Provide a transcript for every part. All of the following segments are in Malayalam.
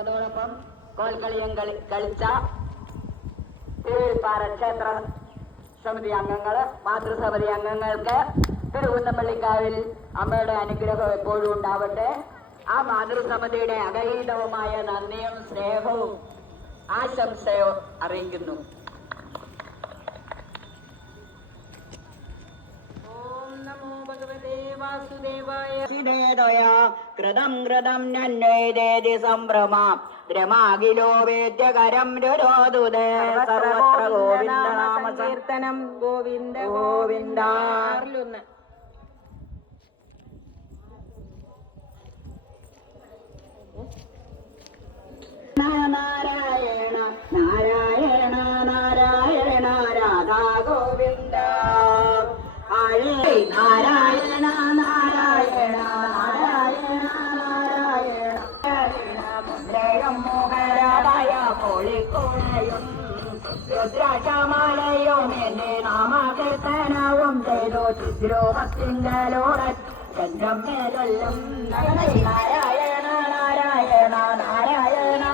അതോടൊപ്പം കോൽക്കളിയും കളിച്ച തിരുവിൽപ്പാറ ക്ഷേത്ര സമിതി അംഗങ്ങള്, മാതൃസമിതി അംഗങ്ങൾക്ക് തിരുവുന്നപ്പള്ളിക്കാവിൽ അമ്മയുടെ അനുഗ്രഹം എപ്പോഴും ഉണ്ടാവട്ടെ. ആ മാതൃസമിതിയുടെ അഗൈതവുമായ നന്ദിയും സ്നേഹവും ആശംസയോ അറിയിക്കുന്നു. കൃതം കൃതം നന്വേദേതി സംഭ്രമാം ദ്രമാകിലോ വേദ്യകരം രുരോദുദേ സർവത്ര ഗോവിന്ദ നാമ സങ്കീർത്തനം. ഗോവിന്ദ ഗോവിന്ദ. നാരായണ നാരായണ നാരായണ രാധാ ഗോവിന്ദ. നാരായണ നാരായണ നാരായണ നാരായണ മുദ്രയം മോഹരായ കോളിക്കോണയും രുദ്രാക്ഷമാലയും എന്റെ നാമകീർത്തനവും ചെയ്തു ചിദ്രോഭത്തിങ്കലോട ചന്ദ്രം മേലും. നാരായണ നാരായണ നാരായണ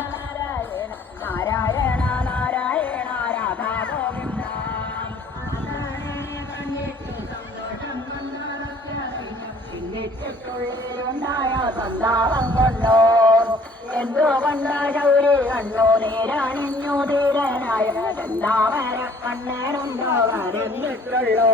നാരായണ നാരായണ രാധാ ഗോവിന്ദ. ുള്ളിലുണ്ടായ സന്താപം കൊണ്ടോ എന്തുകൊണ്ട് ശൗരി കണ്ടോ നേരാണിഞ്ഞു ധീരനായ എന്താവര കണ്ണനുണ്ടോ അറിഞ്ഞിട്ടുള്ളോ.